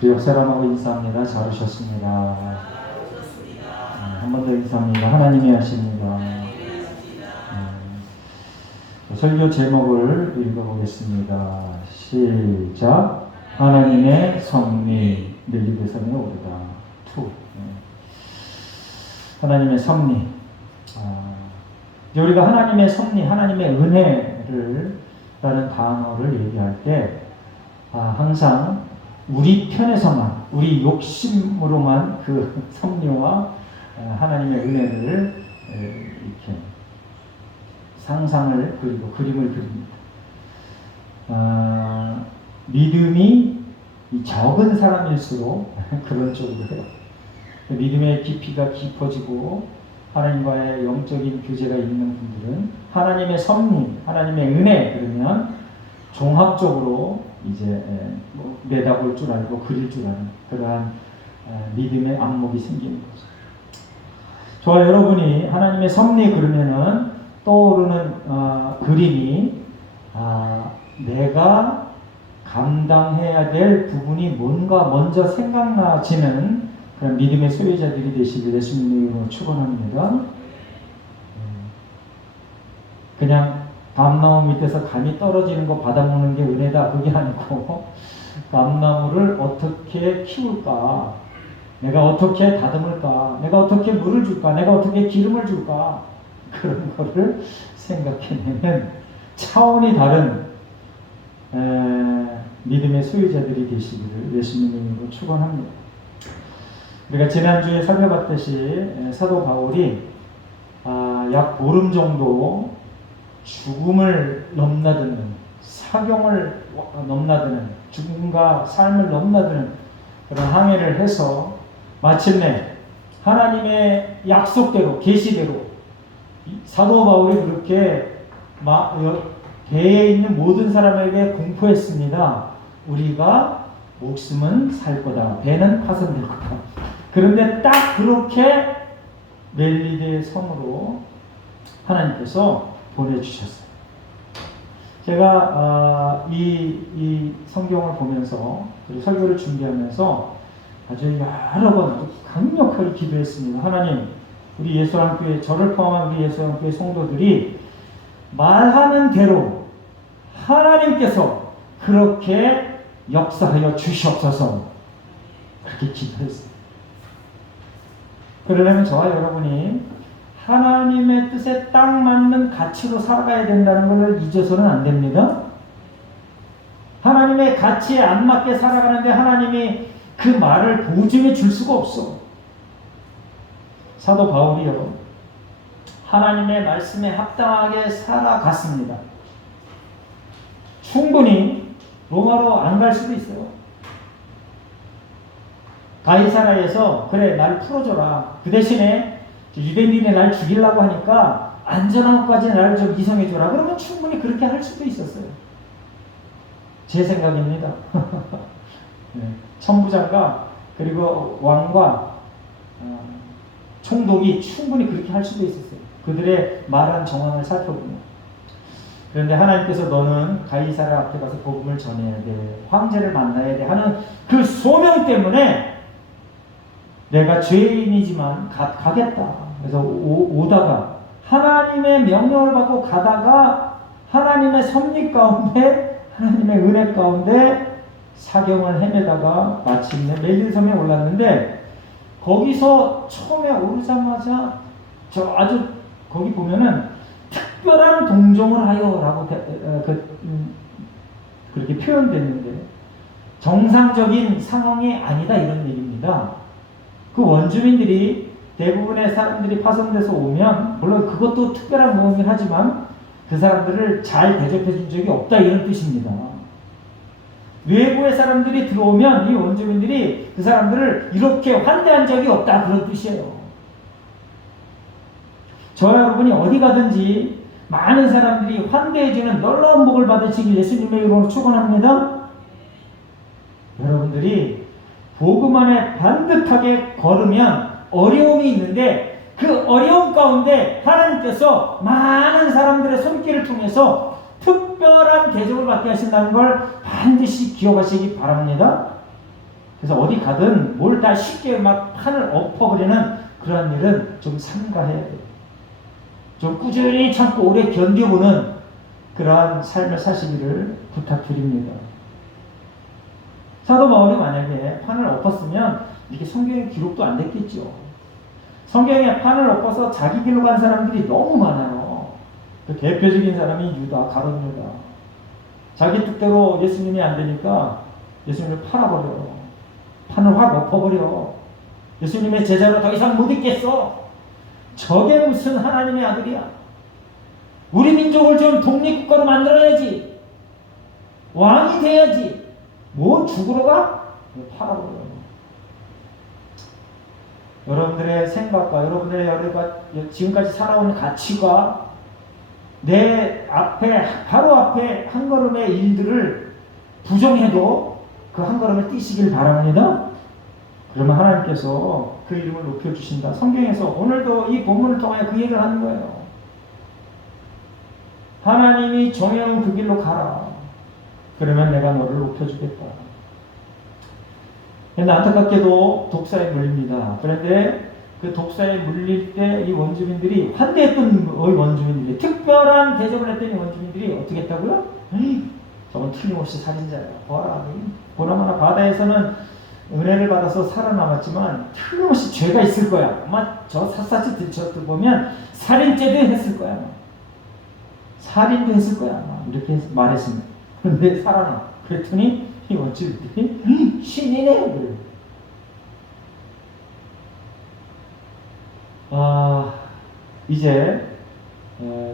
우리 옆 사람하고 인사합니다. 잘 오셨습니다. 한 번 더 인사합니다. 하나님이 하십니다. 설교 제목을 읽어보겠습니다. 시작. 하나님의 섭리. 멜리데산의 오르다. 2. 하나님의 섭리. 우리가 하나님의 섭리, 하나님의 은혜를 라는 단어를 얘기할 때 항상 우리 편에서만, 우리 욕심으로만 그 섭리와 하나님의 은혜를 이렇게 상상을 그리고 그림을 그립니다. 믿음이 적은 사람일수록 그런 쪽으로 해요. 믿음의 깊이가 깊어지고 하나님과의 영적인 교제가 있는 분들은 하나님의 섭리, 하나님의 은혜 그러면 종합적으로 이제 내다볼 줄 알고 그릴 줄 아는 그러한 믿음의 안목이 생기는 거죠. 저와 여러분이 하나님의 섭리 그러면은 떠오르는 그림이 내가 감당해야 될 부분이 뭔가 먼저 생각나지는 그런 믿음의 소유자들이 되시길 예수님의 이름으로 축원합니다. 그냥 감나무 밑에서 감이 떨어지는 거 받아먹는 게 은혜다 그게 아니고 감나무를 어떻게 키울까, 내가 어떻게 다듬을까, 내가 어떻게 물을 줄까, 내가 어떻게 기름을 줄까, 그런 거를 생각해내는 차원이 다른 믿음의 소유자들이 되시기를 예수님의 이름으로 축원합니다. 우리가 지난주에 살펴봤듯이 사도 바울이 약 보름 정도 죽음을 넘나드는, 사경을 넘나드는, 죽음과 삶을 넘나드는 그런 항해를 해서 마침내 하나님의 약속대로, 계시대로 사도 바울이 그렇게 배에 있는 모든 사람에게 공포했습니다. 우리가 목숨은 살 거다. 배는 파손될 거다. 그런데 딱 그렇게 멜리데 성으로 하나님께서 보내주셨어요. 제가 이 성경을 보면서 그리고 설교를 준비하면서 아주 여러 번 강력하게 기도했습니다. 하나님, 우리 예수한교회, 저를 포함한 우리 예수한교회 성도들이 말하는 대로 하나님께서 그렇게 역사하여 주시옵소서. 그렇게 기도했습니다. 그러려면 저와 여러분이 하나님의 뜻에 딱 맞는 가치로 살아가야 된다는 것을 잊어서는 안 됩니다. 하나님의 가치에 안 맞게 살아가는데 하나님이 그 말을 보증해 줄 수가 없어. 사도 바울이요, 하나님의 말씀에 합당하게 살아갔습니다. 충분히 로마로 안 갈 수도 있어요. 가이사라에서 그래 날 풀어줘라. 그 대신에 유대인이 날 죽이려고 하니까 안전한 곳까지 나를 좀 이송해줘라. 그러면 충분히 그렇게 할 수도 있었어요. 제 생각입니다. 네. 천부장과 그리고 왕과 총독이 충분히 그렇게 할 수도 있었어요. 그들의 말한 정황을 살펴보면. 그런데 하나님께서 너는 가이사라 앞에 가서 복음을 전해야 돼, 황제를 만나야 돼 하는 그 소명 때문에 내가 죄인이지만 가겠다. 그래서 오다가 하나님의 명령을 받고 가다가 하나님의 섭리 가운데, 하나님의 은혜 가운데 사경을 헤매다가 마침내 멜리섬에 올랐는데, 거기서 처음에 오르자마자 아주 거기 보면은 특별한 동정을 하여라고 그렇게 표현됐는데 정상적인 상황이 아니다 이런 얘기입니다. 그 원주민들이 대부분의 사람들이 파송돼서 오면 물론 그것도 특별한 모험이긴 하지만 그 사람들을 잘 대접해 준 적이 없다 이런 뜻입니다. 외부의 사람들이 들어오면 이 원주민들이 그 사람들을 이렇게 환대한 적이 없다 그런 뜻이에요. 저와 여러분이 어디 가든지 많은 사람들이 환대해주는 놀라운 복을 받으시길 예수님의 이름으로 축원합니다. 여러분들이 복음 안에 반듯하게 걸으면 어려움이 있는데 그 어려움 가운데 하나님께서 많은 사람들의 손길을 통해서 특별한 대접을 받게 하신다는 걸 반드시 기억하시기 바랍니다. 그래서 어디 가든 뭘 다 쉽게 막 판을 엎어버리는 그러한 일은 좀 삼가해야 돼요. 좀 꾸준히 참고 오래 견뎌보는 그러한 삶을 사시기를 부탁드립니다. 사도 바울이 만약에 판을 엎었으면 이게 성경에 기록도 안 됐겠죠. 성경에 판을 엎어서 자기 길로 간 사람들이 너무 많아요. 그 대표적인 사람이 유다, 가룟 유다. 자기 뜻대로 예수님이 안 되니까 예수님을 팔아버려. 판을 확 엎어버려. 예수님의 제자로 더 이상 못 있겠어. 저게 무슨 하나님의 아들이야. 우리 민족을 좀 독립국가로 만들어야지. 왕이 돼야지. 뭐 죽으러 가? 팔아버려. 여러분들의 생각과 여러분들의 지금까지 살아온 가치가 내 앞에 바로 앞에 한 걸음의 일들을 부정해도 그 한 걸음을 뛰시길 바랍니다. 그러면 하나님께서 그 이름을 높여주신다. 성경에서 오늘도 이 본문을 통하여 그 얘기를 하는 거예요. 하나님이 정해놓은 그 길로 가라. 그러면 내가 너를 높여주겠다. 근데 안타깝게도 독사에 물립니다. 그런데 그 독사에 물릴 때 이 원주민들이 환대했던 원주민들이 특별한 대접을 했던 이 원주민들이 어떻게 했다고요? 저건 틀림없이 살인자야. 보나마나 바다에서는 은혜를 받아서 살아남았지만 틀림없이 죄가 있을 거야. 아마 저 샅샅이 들춰보면 살인죄도 했을 거야. 살인도 했을 거야. 이렇게 말했습니다. 그런데 살아나. 그랬더니 이 원주민들이 신이네요. 그래. 이제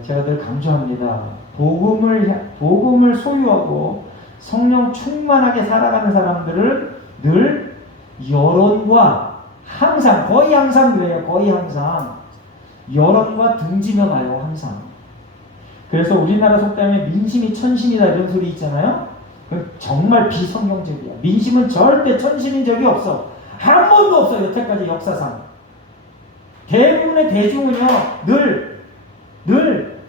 제가 늘 강조합니다. 복음을 소유하고 성령 충만하게 살아가는 사람들을 늘 여론과 항상 거의 항상 그래요. 거의 항상 여론과 등지며 가요. 항상. 그래서 우리나라 속담에 민심이 천심이다 이런 소리 있잖아요. 정말 비성경적이야. 민심은 절대 천심인 적이 없어. 한 번도 없어. 여태까지 역사상. 대부분의 대중은요 늘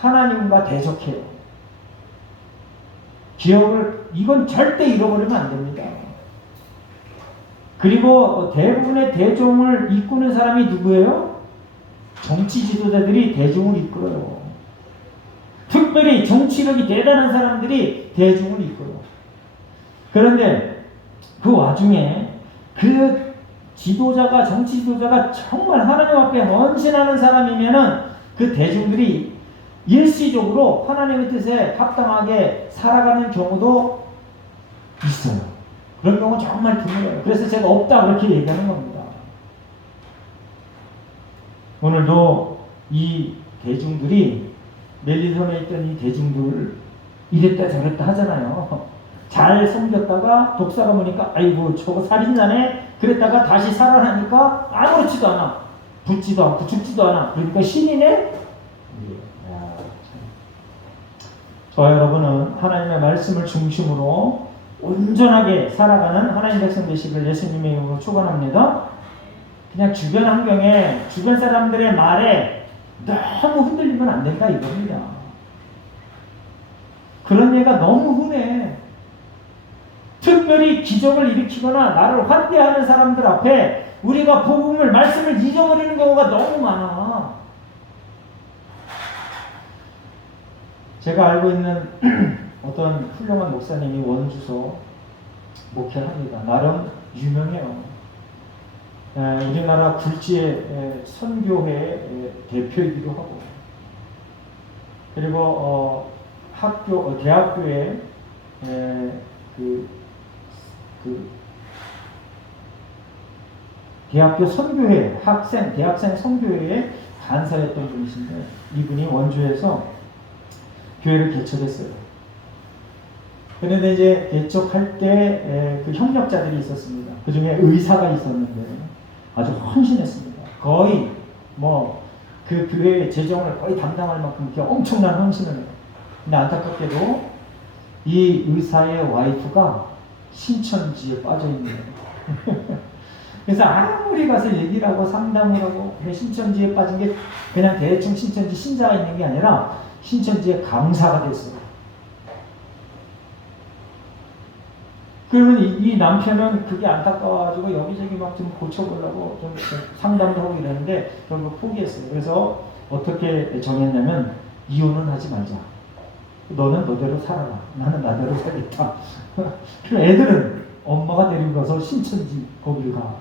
하나님과 대적해요. 기억을 이건 절대 잃어버리면 안 됩니다. 그리고 대부분의 대중을 이끄는 사람이 누구예요? 정치 지도자들이 대중을 이끌어요. 특별히 정치력이 대단한 사람들이 대중을 이끌어요. 그런데 그 와중에 그 정치 지도자가 정말 하나님 앞에 헌신하는 사람이면은 그 대중들이 일시적으로 하나님의 뜻에 합당하게 살아가는 경우도 있어요. 그런 경우 정말 드물어요. 그래서 제가 없다 그렇게 얘기하는 겁니다. 오늘도 이 대중들이 멜리섬에 있던 이 대중들 이랬다 저랬다 하잖아요. 잘 섬겼다가 독사가 보니까 아이고 저거 살인자네 그랬다가 다시 살아나니까 아무렇지도 않아. 붙지도 않고 죽지도 않아. 그러니까 신이네. 저와 여러분은 하나님의 말씀을 중심으로 온전하게 살아가는 하나님 백성 되시길 예수님의 이름으로 축원합니다. 그냥 주변 환경에 주변 사람들의 말에 너무 흔들리면 안 된다 이겁니다. 그런 얘가 너무 흔해. 특별히 기적을 일으키거나 나를 환대하는 사람들 앞에 우리가 복음을 말씀을 잊어버리는 경우가 너무 많아. 제가 알고 있는 어떤 훌륭한 목사님이 원주소 목회합니다. 나름 유명해요. 우리나라 굴지의 선교회 대표이기도 하고, 그리고 대학교에 대학교 선교회 대학생 선교회의 간사였던 분이신데 이분이 원주에서 교회를 개척했어요. 그런데 이제 개척할 때 그 협력자들이 있었습니다. 그 중에 의사가 있었는데 아주 헌신했습니다. 거의 그 교회의 재정을 거의 담당할 만큼 엄청난 헌신을 해요. 근데 안타깝게도 이 의사의 와이프가 신천지에 빠져있네요. 그래서 아무리 가서 얘기를 하고 상담을 하고 신천지에 빠진 게 그냥 대충 신천지 신자가 있는 게 아니라 신천지의 강사가 됐어요. 그러면 이 남편은 그게 안타까워가지고 여기저기 막 좀 고쳐보려고 좀 상담도 하고 이러는데 결국 포기했어요. 그래서 어떻게 정했냐면 이혼은 하지 말자. 너는 너대로 살아라. 나는 나대로 살겠다. 그럼 애들은 엄마가 데리고 가서 신천지 거기를 가.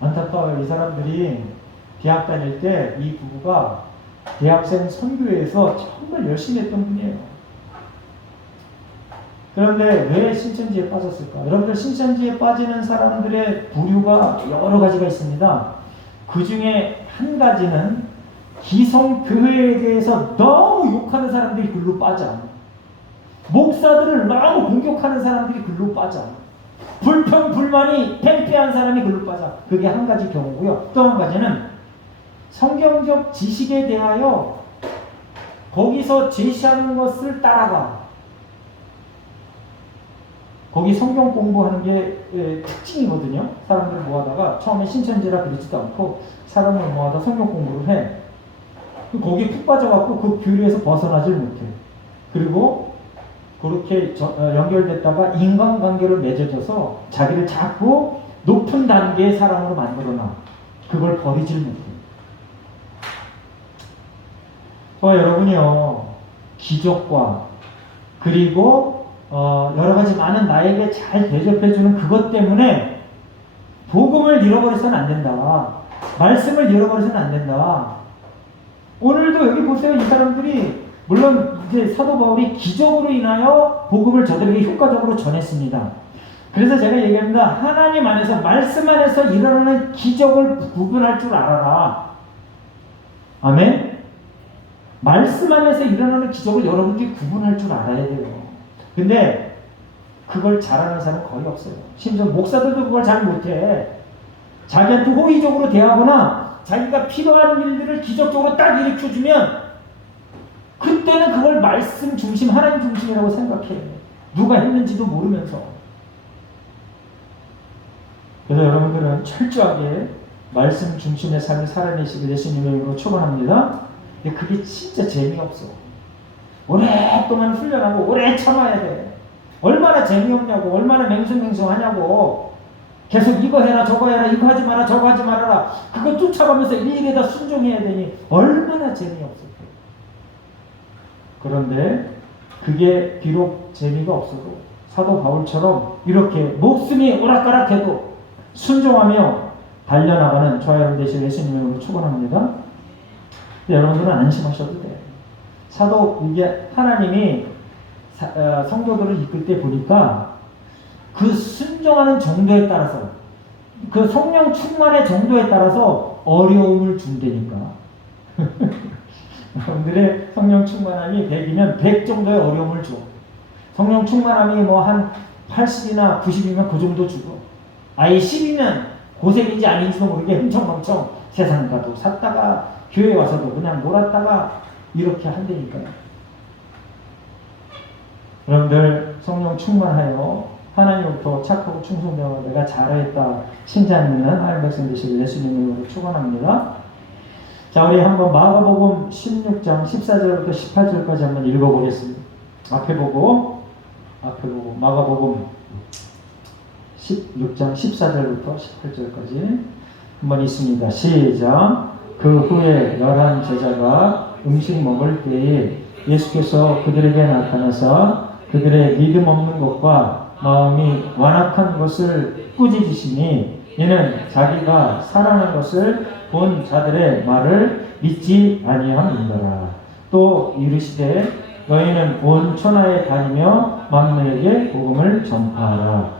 안타까워요. 이 사람들이 대학 다닐 때 이 부부가 대학생 선교회에서 정말 열심히 했던 분이에요. 그런데 왜 신천지에 빠졌을까? 여러분들 신천지에 빠지는 사람들의 부류가 여러 가지가 있습니다. 그 중에 한 가지는 기성교회에 대해서 너무 욕하는 사람들이 글로 빠져. 목사들을 너무 공격하는 사람들이 글로 빠져. 불평, 불만이 팽팽한 사람이 글로 빠져. 그게 한 가지 경우고요. 또 한 가지는 성경적 지식에 대하여 거기서 제시하는 것을 따라가. 거기 성경 공부하는 게 특징이거든요. 사람들 모아다가 처음에 신천지라 그러지도 않고 사람을 모아다 성경 공부를 해. 거기에 푹 빠져갖고 그 교리에서 벗어나질 못해. 그리고 그렇게 연결됐다가 인간관계를 맺어져서 자기를 자꾸 높은 단계의 사람으로 만들어놔. 그걸 버리질 못해. 여러분이요, 기적과 그리고 여러 가지 많은 나에게 잘 대접해주는 그것 때문에 복음을 잃어버려서는 안 된다. 말씀을 잃어버려서는 안 된다. 오늘도 여기 보세요. 이 사람들이 물론 이제 사도 바울이 기적으로 인하여 복음을 저들에게 효과적으로 전했습니다. 그래서 제가 얘기합니다. 하나님 안에서 말씀 안에서 일어나는 기적을 구분할 줄 알아라. 아멘. 말씀 안에서 일어나는 기적을 여러분들이 구분할 줄 알아야 돼요. 근데 그걸 잘하는 사람은 거의 없어요. 심지어 목사들도 그걸 잘 못해. 자기한테 호의적으로 대하거나 자기가 필요한 일들을 기적적으로 딱 일으켜주면 그때는 그걸 말씀 중심, 하나님 중심이라고 생각해. 누가 했는지도 모르면서. 그래서 여러분들은 철저하게 말씀 중심의 삶을 살아내시길 예수님의 이름으로 축원합니다. 근데 그게 진짜 재미없어. 오랫동안 훈련하고 오래 참아야 돼. 얼마나 재미없냐고, 얼마나 맹숭맹숭하냐고. 계속 이거 해라 저거 해라 이거 하지 마라 저거 하지 말아라 그거 쫓아가면서 일일이 다 순종해야 되니 얼마나 재미없을까. 그런데 그게 비록 재미가 없어도 사도 바울처럼 이렇게 목숨이 오락가락해도 순종하며 달려나가는 저와 여러분 되실 예수님의 이름으로 축원합니다. 여러분들은 안심하셔도 돼요. 사도 이게 하나님이 성도들을 이끌 때 보니까 그 순종하는 정도에 따라서 그 성령 충만의 정도에 따라서 어려움을 준다니까. 여러분들의 성령 충만함이 100이면 100 정도의 어려움을 줘. 성령 충만함이 뭐 한 80이나 90이면 그 정도 주고 아예 10이면 고생인지 아닌지도 모르게 흥청망청 세상가도 샀다가 교회 와서도 그냥 놀았다가 이렇게 한다니까요. 여러분들 성령 충만하여 하나님으로부터 착하고 충성되어 내가 잘했다 칭찬하는 하나님 백성 되시길 예수님의 이름으로 축원합니다. 자, 우리 한번 마가복음 16장 14절부터 18절까지 한번 읽어보겠습니다. 앞에 보고 마가복음 16장 14절부터 18절까지 한번 있습니다. 시작. 그 후에 11 제자가 음식 먹을 때에 예수께서 그들에게 나타나서 그들의 믿음 없는 것과 마음이 완악한 것을 꾸짖으시니 이는 자기가 살아난 것을 본 자들의 말을 믿지 아니함이니라. 또 이르시되 너희는 온 천하에 다니며 만민에게 복음을 전파하라.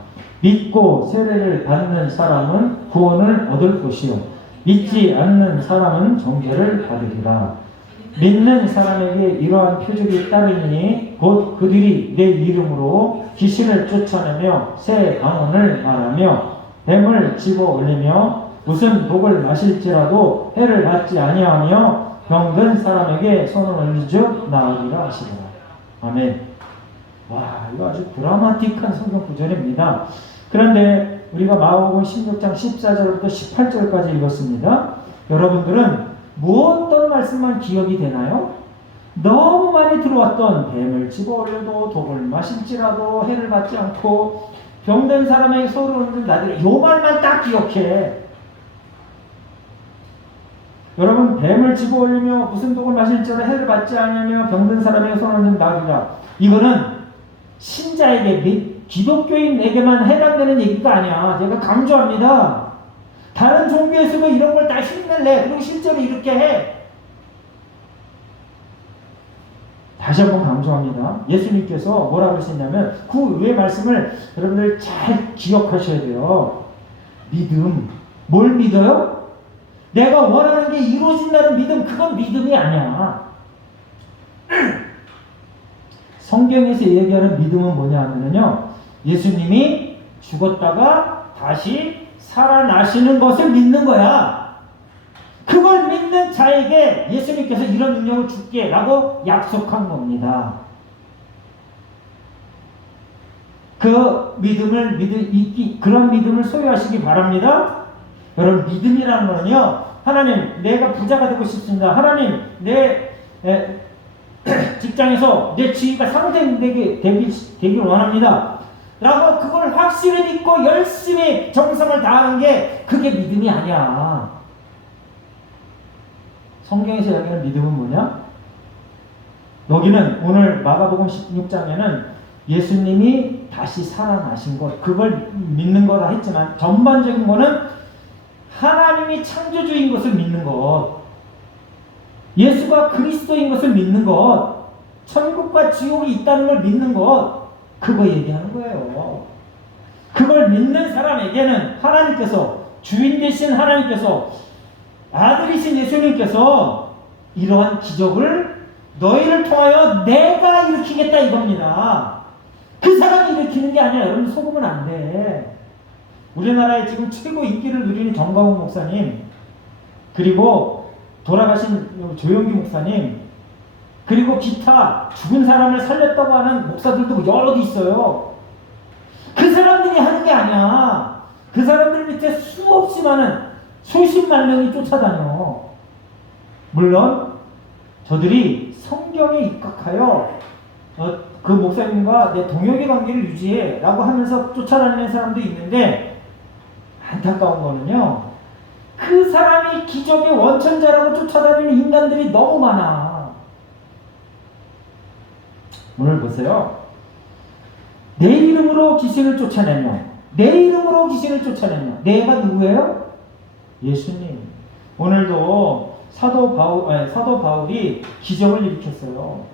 믿고 세례를 받는 사람은 구원을 얻을 것이요 믿지 않는 사람은 정죄를 받으리라. 믿는 사람에게 이러한 표적이 따르니 곧 그들이 내 이름으로 귀신을 쫓아내며 새 방언을 말하며 뱀을 집어 올리며 무슨 독을 마실지라도 해를 받지 아니하며 병든 사람에게 손을 얹어 나으리라 하시더라. 아멘. 와, 이거 아주 드라마틱한 성경 구절입니다. 그런데 우리가 마가복음 16장 14절부터 18절까지 읽었습니다. 여러분들은 무엇던 말씀만 기억이 되나요? 너무 많이 들어왔던 뱀을 집어올려도 독을 마실지라도 해를 받지 않고 병든 사람에게 소를 얻는 나들, 요 말만 딱 기억해. 여러분, 뱀을 집어올리며 무슨 독을 마실지라도 해를 받지 않으며 병든 사람에게 소를 얻는 나들이라. 이거는 신자에게, 기독교인에게만 해당되는 얘기가 아니야. 제가 강조합니다. 다른 종교에서도 이런 걸 다 흉내내. 그리고 실제로 이렇게 해. 다시 한번 강조합니다. 예수님께서 뭐라고 그러셨냐면 그 외의 말씀을 여러분들 잘 기억하셔야 돼요. 믿음. 뭘 믿어요? 내가 원하는 게 이루어진다는 믿음. 그건 믿음이 아니야. 성경에서 얘기하는 믿음은 뭐냐 하면요, 예수님이 죽었다가 다시 살아나시는 것을 믿는 거야. 그걸 믿는 자에게 예수님께서 이런 능력을 줄게 라고 약속한 겁니다. 그 믿음을 그런 믿음을 소유하시기 바랍니다. 여러분, 믿음이라는 거는요, 하나님 내가 부자가 되고 싶습니다. 하나님 내 직장에서 내 지위가 상승되길 원합니다 라고 그걸 확실히 믿고 열심히 정성을 다하는 게 그게 믿음이 아니야. 성경에서 이야기하는 믿음은 뭐냐? 여기는 오늘 마가복음 16장에는 예수님이 다시 살아나신 것, 그걸 믿는 거라 했지만 전반적인 거는 하나님이 창조주인 것을 믿는 것, 예수가 그리스도인 것을 믿는 것, 천국과 지옥이 있다는 걸 믿는 것, 그거 얘기하는 거예요. 그걸 믿는 사람에게는 하나님께서, 주인 되신 하나님께서, 아들이신 예수님께서 이러한 기적을 너희를 통하여 내가 일으키겠다 이겁니다. 그 사람이 일으키는 게 아니라 여러분 속으면 안 돼. 우리나라에 지금 최고 인기를 누리는 정광훈 목사님, 그리고 돌아가신 조영기 목사님, 그리고 기타 죽은 사람을 살렸다고 하는 목사들도 여럿 있어요. 그 사람들이 하는 게 아니야. 그 사람들 밑에 수없이 많은 수십만 명이 쫓아다녀. 물론 저들이 성경에 입각하여 그 목사님과 내 동역의 관계를 유지해 라고 하면서 쫓아다니는 사람도 있는데, 안타까운 거는요, 그 사람이 기적의 원천자라고 쫓아다니는 인간들이 너무 많아. 오늘 보세요. 내 이름으로 귀신을 쫓아내며, 내 이름으로 귀신을 쫓아내며, 내가 누구예요? 예수님. 오늘도 사도 바울이 기적을 일으켰어요.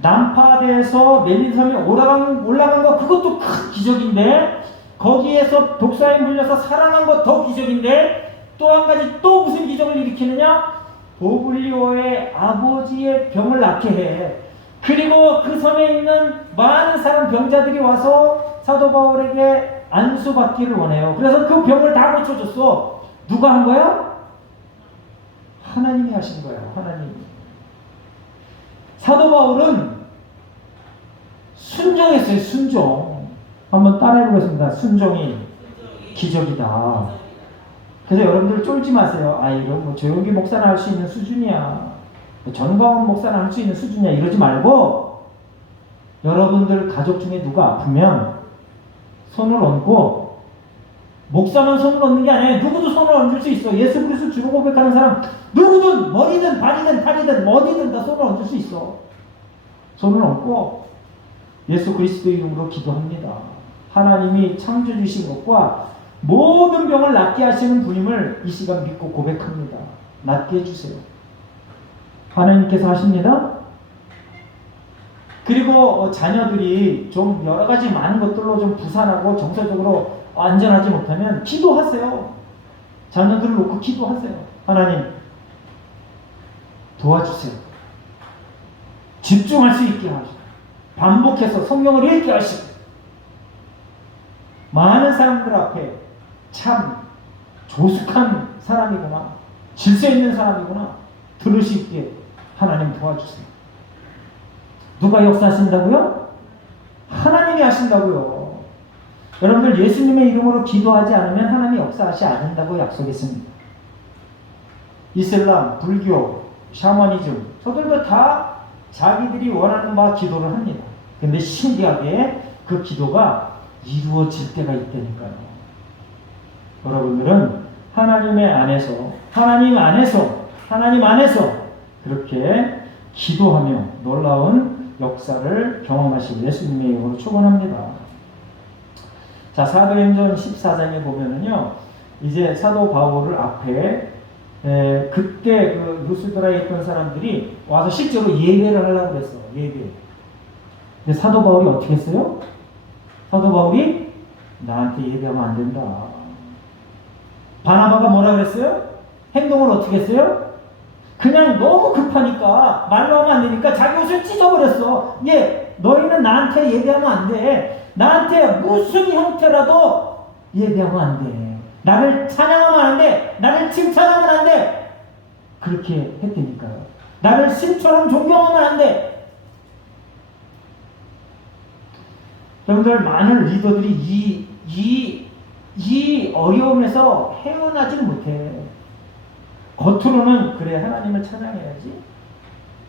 난파대에서 멜리섬에 올라간 거, 그것도 큰 기적인데, 거기에서 독사에 물려서 살아난 것 더 기적인데, 또 한 가지 또 무슨 기적을 일으키느냐? 보블리오의 아버지의 병을 낫게 해. 그리고 그 섬에 있는 많은 사람 병자들이 와서 사도 바울에게 안수받기를 원해요. 그래서 그 병을 다 고쳐줬어. 누가 한 거야? 하나님이 하신 거예요. 하나님. 사도 바울은 순종했어요. 순종. 한번 따라해보겠습니다. 순종이 기적이다. 그래서 여러분들 쫄지 마세요. 아, 이건 뭐 조용기 목사나 할 수 있는 수준이야, 전광훈 목사나 할 수 있는 수준이야, 이러지 말고, 여러분들 가족 중에 누가 아프면 손을 얹고, 목사만 손을 얹는 게 아니에요. 누구도 손을 얹을 수 있어. 예수 그리스도 주로 고백하는 사람 누구든, 머리든 발이든 팔이든 어디든 다 손을 얹을 수 있어. 손을 얹고 예수 그리스도 이름으로 기도합니다. 하나님이 창조주신 것과 모든 병을 낫게 하시는 분임을 이 시간 믿고 고백합니다. 낫게 해주세요. 하나님께서 하십니다. 그리고 자녀들이 좀 여러 가지 많은 것들로 좀 부산하고 정서적으로 안전하지 못하면 기도하세요. 자녀들을 놓고 기도하세요. 하나님 도와주세요. 집중할 수 있게 하시고, 반복해서 성경을 읽게 하시고, 많은 사람들 앞에 참 조숙한 사람이구나, 질서 있는 사람이구나 들을 수 있게 하나님 도와주세요. 누가 역사하신다고요? 하나님이 하신다고요. 여러분들 예수님의 이름으로 기도하지 않으면 하나님이 역사하지 않는다고 약속했습니다. 이슬람, 불교, 샤머니즘, 저들도 다 자기들이 원하는 바 기도를 합니다. 근데 신기하게 그 기도가 이루어질 때가 있다니까요. 여러분들은 하나님 안에서 그렇게 기도하며 놀라운 역사를 경험하시고 예수님의 이름으로 축원합니다. 자, 사도행전 14장에 보면은요, 이제 사도 바울을 앞에 그때 그 루스드라에 있던 사람들이 와서 실제로 예배를 하려고 그랬어. 예배. 근데 사도 바울이 어떻게 했어요? 사도 바울이 나한테 예배하면 안 된다. 바나바가 뭐라 그랬어요? 행동을 어떻게 했어요? 그냥 너무 급하니까 말로 하면 안 되니까 자기 옷을 찢어버렸어. 너희는 나한테 예배하면 안 돼. 나한테 무슨 형태라도 예배하면 안 돼. 나를 찬양하면 안 돼. 나를 칭찬하면 안 돼. 그렇게 했다니까요. 나를 신처럼 존경하면 안 돼. 여러분들, 많은 리더들이 이 어려움에서 헤어나지는 못해. 겉으로는 그래 하나님을 찬양해야지.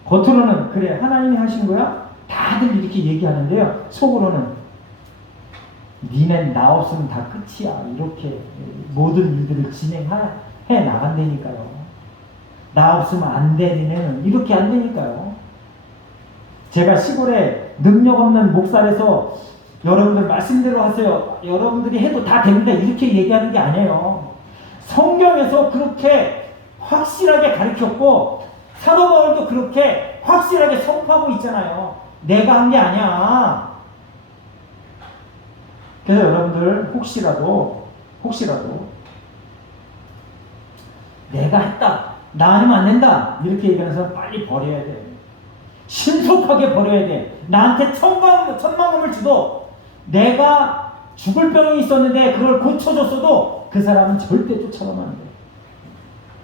겉으로는 그래 하나님이 하신 거야. 다들 이렇게 얘기하는데요. 속으로는 니네 나 없으면 다 끝이야. 이렇게 모든 일들을 진행해 나간다니까요. 나 없으면 안 돼. 니네는 이렇게 안 되니까요. 제가 시골에 능력 없는 목살에서 여러분들 말씀대로 하세요. 여러분들이 해도 다 됩니다. 이렇게 얘기하는 게 아니에요. 성경에서 그렇게 확실하게 가르쳤고 사도 바울도 그렇게 확실하게 선포하고 있잖아요. 내가 한 게 아니야. 그래서 여러분들 혹시라도 내가 했다, 나 아니면 안 된다 이렇게 얘기하는 사람 빨리 버려야 돼. 신속하게 버려야 돼. 나한테 천만금을 줘도 내가 죽을 병이 있었는데 그걸 고쳐줬어도 그 사람은 절대 쫓아가면 안 돼.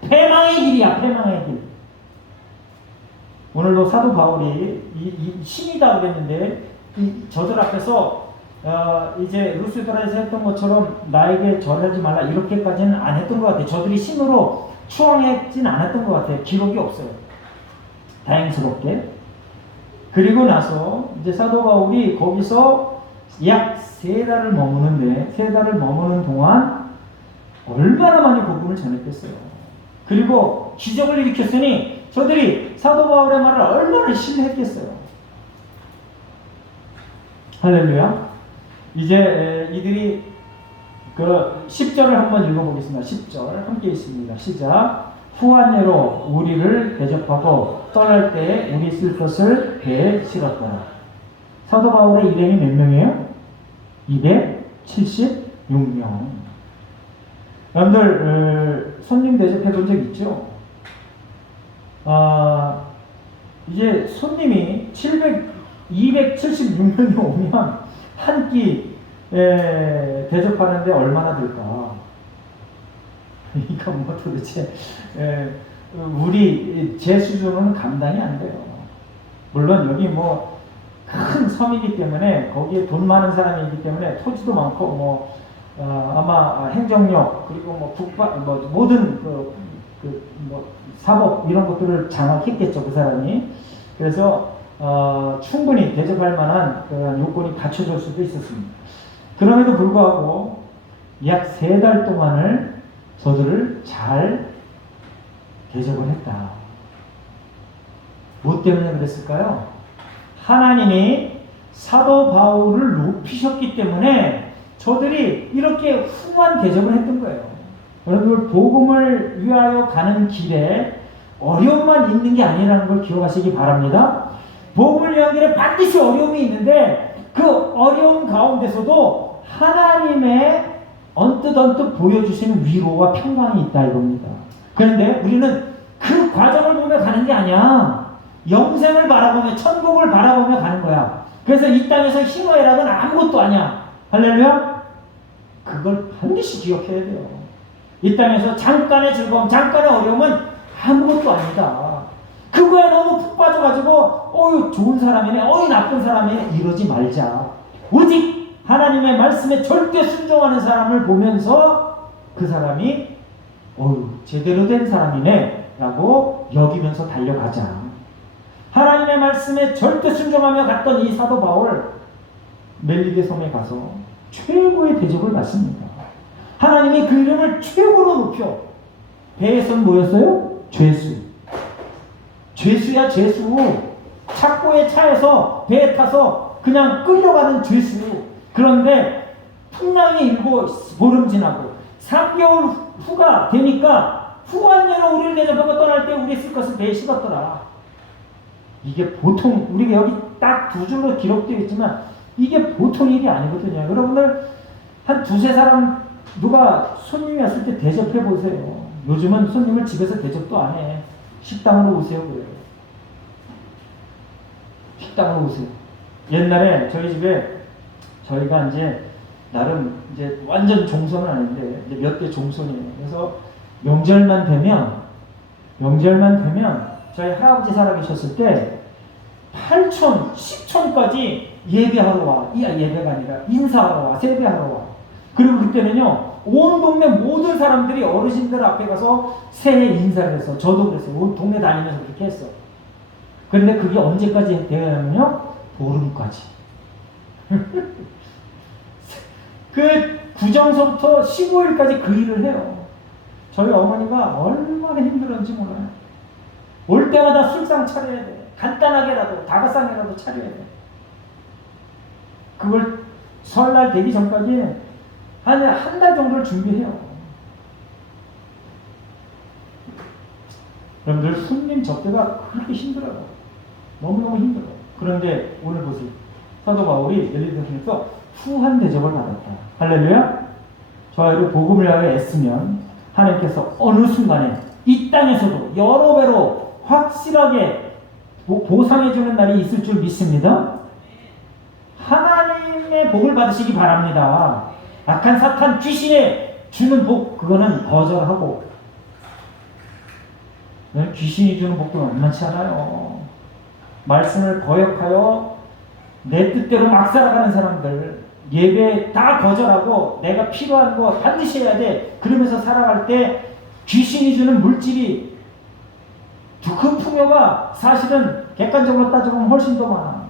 패망의 길이야, 패망의 길. 오늘도 사도 바울이 이 신이다 그랬는데 저들 앞에서 이제 루스드라에서 했던 것처럼 나에게 절하지 말라 이렇게까지는 안 했던 것 같아요. 저들이 신으로 추앙했진 않았던 것 같아요. 기록이 없어요. 다행스럽게. 그리고 나서 이제 사도 바울이 거기서 약 3달을 머무는데 3달을 머무는 동안 얼마나 많이 복음을 전했겠어요. 그리고 기적을 일으켰으니 저들이 사도 바울의 말을 얼마나 신뢰했겠어요. 할렐루야. 이제 이들이 그 10절을 한번 읽어보겠습니다. 10절 함께 있습니다. 시작. 후한예로 우리를 대접하고 떠날 때에 우리 쓸 것을 배에 실었더라. 사도 바울의 일행이 몇 명이에요? 276명. 여러분들 손님 대접해 본 적 있죠? 이제 손님이 276명이 오면 한 끼 대접하는데 얼마나 들까? 그러니까 뭐 도대체 제 수준은 감당이 안 돼요. 물론 여기 뭐 큰 섬이기 때문에 거기에 돈 많은 사람이기 때문에 토지도 많고 뭐 아마 행정력 그리고 뭐 모든 뭐 사법 이런 것들을 장악했겠죠, 그 사람이. 그래서 충분히 대접할 만한 그런 요건이 갖춰질 수도 있었습니다. 그럼에도 불구하고 약 3달 동안을 저들을 잘 대접을 했다. 무엇 때문에 그랬을까요? 하나님이 사도 바울을 높이셨기 때문에 저들이 이렇게 후한 대접을 했던 거예요. 여러분, 복음을 위하여 가는 길에 어려움만 있는 게 아니라는 걸 기억하시기 바랍니다. 복음을 위한 길에 반드시 어려움이 있는데 그 어려움 가운데서도 하나님의 언뜻 보여주시는 위로와 평강이 있다 이겁니다. 그런데 우리는 그 과정을 보며 가는 게 아니야. 영생을 바라보며 천국을 바라보며 가는 거야. 그래서 이 땅에서 희노애락은 아무것도 아니야. 할렐루야. 그걸 반드시 기억해야 돼요. 이 땅에서 잠깐의 즐거움, 잠깐의 어려움은 아무것도 아니다. 그거에 너무 푹 빠져가지고 좋은 사람이네, 나쁜 사람이네 이러지 말자. 오직 하나님의 말씀에 절대 순종하는 사람을 보면서 그 사람이 제대로 된 사람이네 라고 여기면서 달려가자. 하나님의 말씀에 절대 순종하며 갔던 이 사도 바울, 멜리게 섬에 가서 최고의 대접을 받습니다. 하나님이 그 이름을 최고로 높여. 배에선 뭐였어요? 죄수. 죄수야, 죄수. 착고의 차에서 배에 타서 그냥 끌려가는 죄수. 그런데 풍랑이 일고 보름 지나고 3개월 후가 되니까 후한여로 우리를 대접하고 떠날 때 우리 쓸 것을 배에 싣었더라. 이게 보통, 우리가 여기 딱 두 줄로 기록되어 있지만 이게 보통 일이 아니거든요. 여러분들 한 두세 사람 누가 손님이 왔을 때 대접해 보세요. 요즘은 손님을 집에서 대접도 안 해. 식당으로 오세요. 그래요. 식당으로 오세요. 옛날에 저희 집에 저희가 이제 나름 이제 완전 종손은 아닌데 이제 몇 대 종손이에요. 그래서 명절만 되면 저희 할아버지 살아계셨을 때 8천, 10천까지 예배하러 와. 예배가 아니라 인사하러 와. 세배하러 와. 그리고 그때는요, 온 동네 모든 사람들이 어르신들 앞에 가서 새해 인사를 했어. 저도 그랬어요. 온 동네 다니면서 그렇게 했어. 그런데 그게 언제까지 되냐면요, 보름까지. 그 구정서부터 15일까지 그 일을 해요. 저희 어머니가 얼마나 힘들었는지 몰라요. 올 때마다 술상 차려야 돼. 간단하게라도 다가상이라도 차려야 돼. 그걸 설날 되기 전까지 한 달 정도를 준비해요. 여러분들 손님 접대가 그렇게 힘들어요. 너무너무 힘들어요. 그런데 오늘 보세요. 사도 바울이 멜리게에서 후한 대접을 받았다. 할렐루야. 저희로 복음을 위하여 애쓰면 하나님께서 어느 순간에 이 땅에서도 여러 배로 확실하게 보상해주는 날이 있을 줄 믿습니다. 하나님의 복을 받으시기 바랍니다. 악한 사탄 귀신에 주는 복, 그거는 거절하고, 귀신이 주는 복도 만만치 않아요. 말씀을 거역하여 내 뜻대로 막 살아가는 사람들, 예배 다 거절하고 내가 필요한 거 반드시 해야 돼. 그러면서 살아갈 때 귀신이 주는 물질이 그 풍요가 사실은 객관적으로 따져보면 훨씬 더 많아.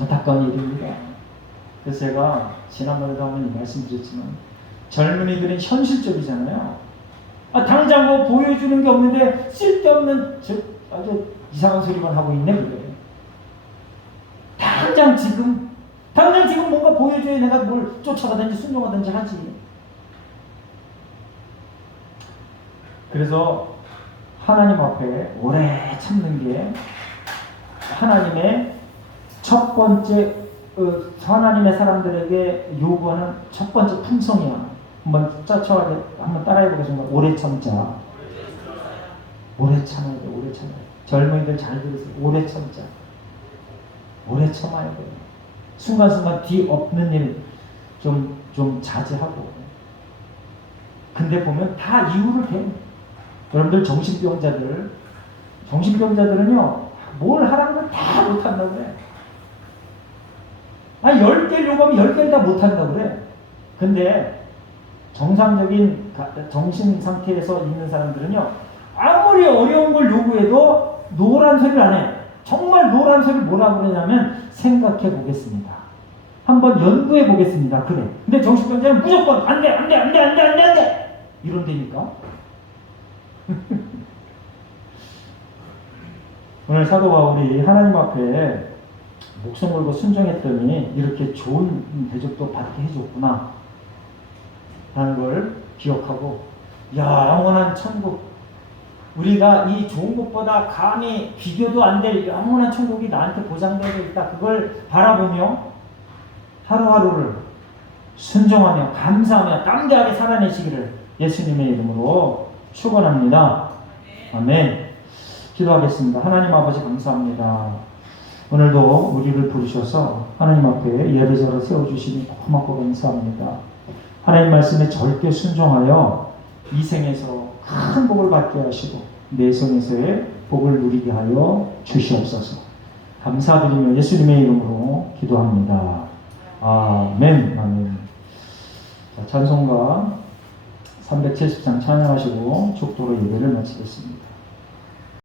안타까운 일입니다. 그래서 제가 지난번에도 한번 말씀드렸지만 젊은이들은 현실적이잖아요. 당장 뭐 보여주는 게 없는데 쓸데없는 아주 이상한 소리만 하고 있네 그래. 당장 지금 뭔가 보여줘야 내가 뭘 쫓아가든지 순종하든지 하지. 그래서 하나님 앞에 오래 참는 게 하나님의 첫 번째, 하나님의 사람들에게 요구하는 첫 번째 품성이야. 한번 따라해 보겠습니다. 오래 참자. 오래 참아야 돼. 오래 참아야 돼. 젊은이들 잘 들으세요. 오래 참자. 오래 참아야 돼. 순간순간 뒤 없는 일 좀 자제하고. 근데 보면 다 이유를 대. 여러분들 정신병자들은요, 뭘 하라는 걸 다 못한다고 그래. 10개를 요구하면 10개를 다 못한다고 그래. 근데 정상적인 정신 상태에서 있는 사람들은요, 아무리 어려운 걸 요구해도 노란 소리를 안 해. 정말 노란 소리를 뭐라고 그러냐면 생각해 보겠습니다. 한번 연구해 보겠습니다. 그래. 근데 정신병자는 무조건 안 돼. 이런다니까. 오늘 사도 바울이 하나님 앞에 목숨 걸고 순종했더니 이렇게 좋은 대접도 받게 해줬구나 라는 걸 기억하고, 영원한 천국, 우리가 이 좋은 것보다 감히 비교도 안 될 영원한 천국이 나한테 보장되어 있다, 그걸 바라보며 하루하루를 순종하며 감사하며 담대하게 살아내시기를 예수님의 이름으로 축원합니다. 아멘. 기도하겠습니다. 하나님 아버지 감사합니다. 오늘도 우리를 부르셔서 하나님 앞에 예배자로 세워주시니 고맙고 감사합니다. 하나님 말씀에 절대 순종하여 이 생에서 큰 복을 받게 하시고 내 생에서의 복을 누리게 하여 주시옵소서. 감사드리며 예수님의 이름으로 기도합니다. 아멘. 아멘. 자, 찬송가 373 찬양하시고 축도로 예배를 마치겠습니다.